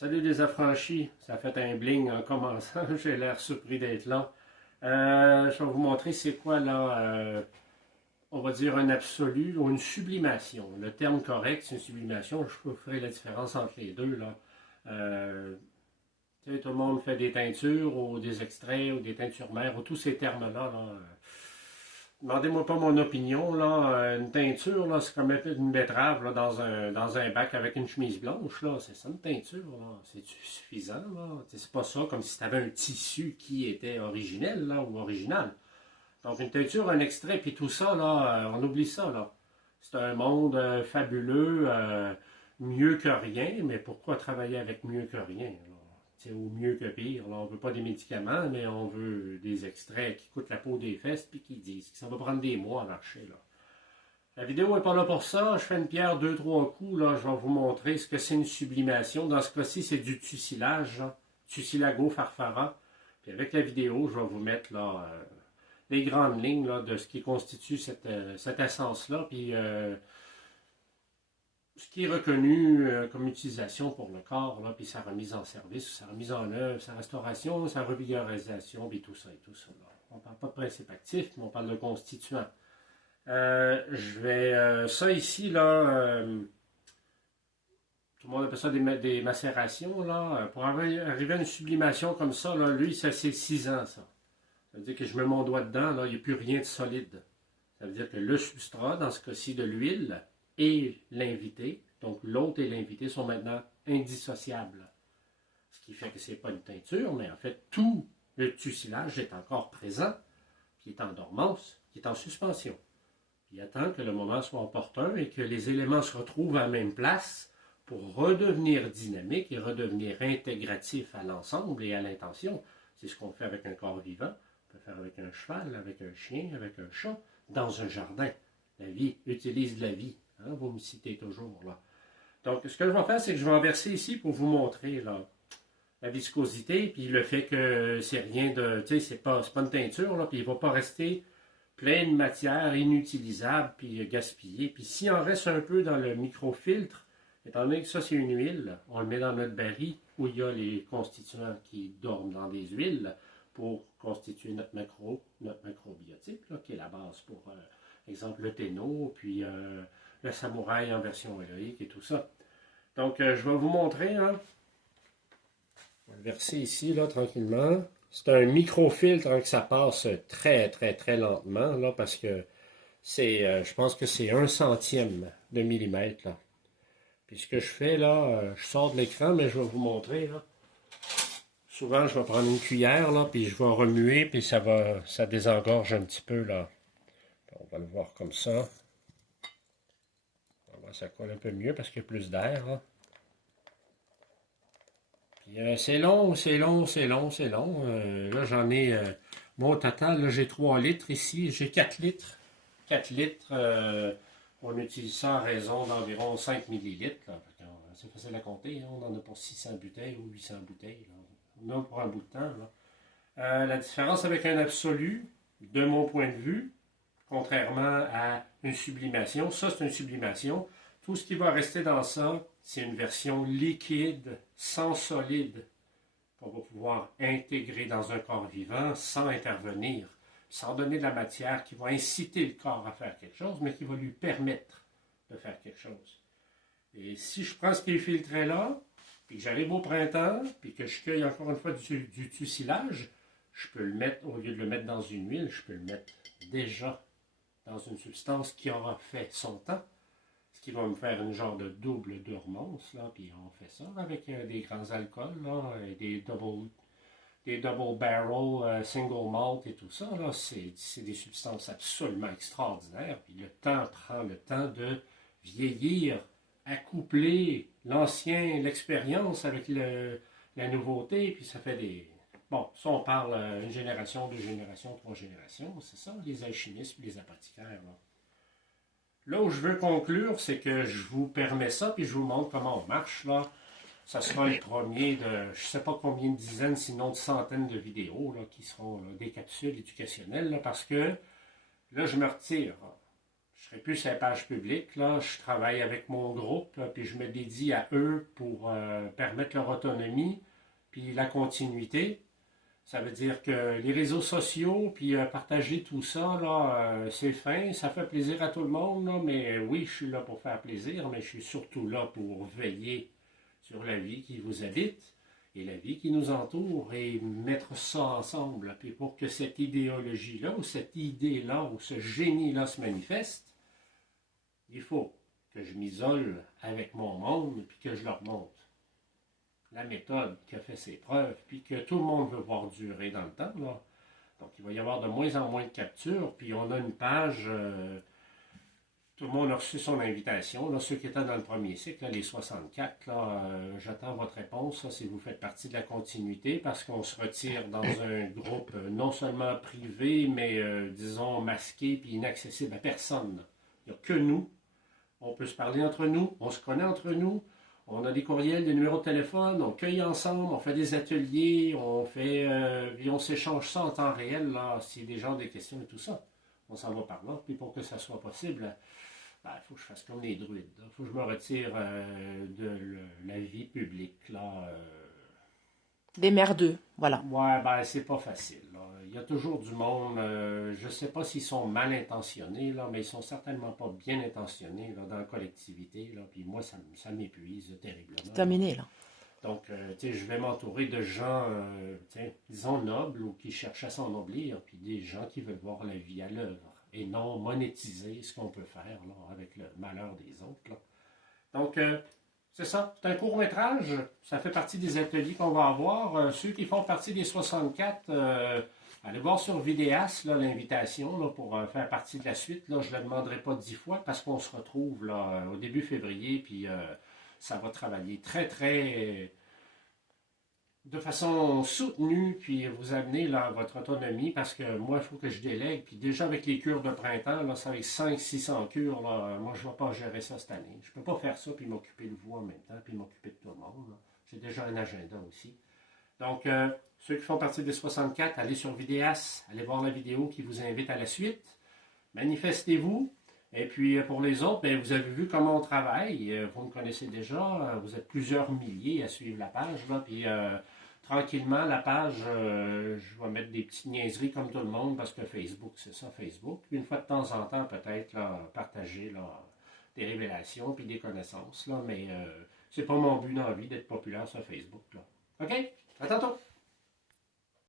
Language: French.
Salut les affranchis, ça fait un bling en commençant, j'ai l'air surpris d'être là. Je vais vous montrer c'est quoi là, on va dire un absolu ou une sublimation. Le terme correct c'est une sublimation, je vous ferai la différence entre les deux là. Euh, tout le monde fait des teintures ou des extraits ou des teintures mères ou tous ces termes-là. Demandez-moi pas mon opinion, là. Une teinture, là, c'est comme mettre une betterave là, dans un bac avec une chemise blanche, là. C'est ça une teinture, là. C'est suffisant, là. C'est pas ça comme si tu avais un tissu qui était originel, là, ou original. Donc, une teinture, un extrait, puis tout ça, là, on oublie ça, là. C'est un monde fabuleux, mieux que rien, mais pourquoi travailler avec mieux que rien, là? C'est au mieux que pire. Là, on ne veut pas des médicaments, mais on veut des extraits qui coûtent la peau des fesses puis qui disent que ça va prendre des mois à marcher. Là. La vidéo n'est pas là pour ça. Je fais une pierre deux, trois coups. Là, je vais vous montrer ce que c'est une sublimation. Dans ce cas-ci, c'est du tussilage, tussilago farfara. Puis avec la vidéo, je vais vous mettre là, les grandes lignes là, de ce qui constitue cette essence-là. Puis ce qui est reconnu comme utilisation pour le corps, là, puis sa remise en service, sa remise en œuvre, sa restauration, sa revigorisation, puis tout ça et tout ça. Là. On ne parle pas de principe actif, mais on parle de constituant. Ça ici, là, tout le monde appelle ça des macérations, là. Pour arriver à une sublimation comme ça, là, lui, ça c'est 6 ans, ça. Ça veut dire que je mets mon doigt dedans, là, il n'y a plus rien de solide. Ça veut dire que le substrat, dans ce cas-ci de l'huile, et l'invité, donc l'hôte et l'invité sont maintenant indissociables. Ce qui fait que ce n'est pas une teinture, mais en fait tout le tussilage est encore présent, qui est en dormance, qui est en suspension. Il attend que le moment soit opportun et que les éléments se retrouvent à la même place pour redevenir dynamiques et redevenir intégratifs à l'ensemble et à l'intention. C'est ce qu'on fait avec un corps vivant, on peut faire avec un cheval, avec un chien, avec un chat, dans un jardin. La vie utilise la vie. Hein, vous me citez toujours, là. Donc, ce que je vais faire, c'est que je vais en verser ici pour vous montrer, là, la viscosité, puis le fait que c'est rien de... Tu sais, c'est pas une teinture, là, puis il ne va pas rester plein de matière inutilisable, puis gaspillé. Puis s'il en reste un peu dans le microfiltre, étant donné que ça, c'est une huile, on le met dans notre baril où il y a les constituants qui dorment dans des huiles pour constituer notre macrobiotique, là, qui est la base pour, exemple, le téno, puis... le samouraï en version héroïque et tout ça. Donc, je vais vous montrer. Hein. On va le verser ici, là, tranquillement. C'est un microfiltre hein, que ça passe très, très, très lentement, là, parce que c'est, je pense que c'est 1/100 de millimètre, là. Puis ce que je fais, là, je sors de l'écran, mais je vais vous montrer, là. Souvent, je vais prendre une cuillère, là, puis je vais remuer, puis ça désengorge un petit peu, là. On va le voir comme ça. Ça colle un peu mieux parce qu'il y a plus d'air. Hein. Puis c'est long, c'est long, c'est long, c'est long. Là, j'en ai... bon, au total, j'ai 3 litres ici. J'ai 4 litres. 4 litres. On utilise ça à raison d'environ 5 millilitres. C'est facile à compter. Hein. On en a pour 600 bouteilles ou 800 bouteilles. Là. On en a pour un bout de temps. Là. La différence avec un absolu, de mon point de vue, contrairement à une sublimation, ça c'est une sublimation. Tout ce qui va rester dans ça, c'est une version liquide, sans solide, qu'on va pouvoir intégrer dans un corps vivant sans intervenir, sans donner de la matière qui va inciter le corps à faire quelque chose, mais qui va lui permettre de faire quelque chose. Et si je prends ce qui est filtré là, puis que j'arrive au printemps, puis que je cueille encore une fois du tussilage, je peux le mettre, au lieu de le mettre dans une huile, je peux le mettre déjà dans une substance qui aura fait son temps, ce qui va me faire une genre de double dormance, là, puis on fait ça avec des grands alcools, là, et des double barrel, single malt et tout ça, là, c'est des substances absolument extraordinaires, puis le temps prend le temps de vieillir, accoupler l'ancien, l'expérience avec la nouveauté, puis ça fait des... Bon, ça on parle une génération, 2 générations, 3 générations, c'est ça, les alchimistes et les apothicaires. Là où je veux conclure, c'est que je vous permets ça, puis je vous montre comment on marche. Là. Ça sera le premier de, je ne sais pas combien de dizaines, sinon de centaines de vidéos là, qui seront là, des capsules éducationnelles, là, parce que là, je me retire. je serai plus sur la page publique, là. Je travaille avec mon groupe, puis je me dédie à eux pour permettre leur autonomie, puis la continuité. Ça veut dire que les réseaux sociaux, puis partager tout ça, là, c'est fin, ça fait plaisir à tout le monde, là, mais oui, je suis là pour faire plaisir, mais je suis surtout là pour veiller sur la vie qui vous habite et la vie qui nous entoure et mettre ça ensemble. Puis pour que cette idéologie-là, ou cette idée-là, ou ce génie-là se manifeste, il faut que je m'isole avec mon monde, puis que je leur montre la méthode qui a fait ses preuves, puis que tout le monde veut voir durer dans le temps. Là. Donc, il va y avoir de moins en moins de captures, puis on a une page, tout le monde a reçu son invitation. Là, ceux qui étaient dans le premier cycle, là, les 64, là, j'attends votre réponse, là, si vous faites partie de la continuité, parce qu'on se retire dans un groupe non seulement privé, mais, disons, masqué, puis inaccessible à personne. Il n'y a que nous. On peut se parler entre nous, on se connaît entre nous. On a des courriels, des numéros de téléphone, on cueille ensemble, on fait des ateliers, puis on s'échange ça en temps réel, là, s'il y a des gens des questions et tout ça. On s'en va par là. Puis pour que ça soit possible, il faut que je fasse comme les druides. Il faut que je me retire de la vie publique. Là, Des merdeux, voilà. Ouais, c'est pas facile. Là. Il y a toujours du monde, je ne sais pas s'ils sont mal intentionnés, là, mais ils sont certainement pas bien intentionnés là, dans la collectivité. Là, puis moi, ça m'épuise terriblement. C'est terminé, là. Donc, je vais m'entourer de gens, disons, nobles ou qui cherchent à s'ennoblir, puis des gens qui veulent voir la vie à l'œuvre et non monétiser ce qu'on peut faire là, avec le malheur des autres. Là. Donc, c'est ça, c'est un court-métrage, ça fait partie des ateliers qu'on va avoir. Ceux qui font partie des 64, allez voir sur Vidéas l'invitation là, pour faire partie de la suite. Là, je ne la demanderai pas 10 fois parce qu'on se retrouve là, au début février, puis ça va travailler très, très de façon soutenue, puis vous amener là, votre autonomie, parce que moi, il faut que je délègue. Puis déjà avec les cures de printemps, là, ça avec 500-600 cures, là, moi, je ne vais pas gérer ça cette année. Je ne peux pas faire ça, puis m'occuper de vous en même temps, puis m'occuper de tout le monde. J'ai déjà un agenda aussi. Donc, ceux qui font partie des 64, allez sur Vidéas, allez voir la vidéo qui vous invite à la suite. Manifestez-vous. Et puis, pour les autres, bien, vous avez vu comment on travaille. Vous me connaissez déjà. Vous êtes plusieurs milliers à suivre la page. Là, puis, tranquillement, la page, je vais mettre des petites niaiseries comme tout le monde parce que Facebook, c'est ça, Facebook. Puis, une fois de temps en temps, peut-être, là, partager là, des révélations puis des connaissances. Là, mais c'est pas mon but dans la vie d'être populaire sur Facebook. Là. OK? À tantôt!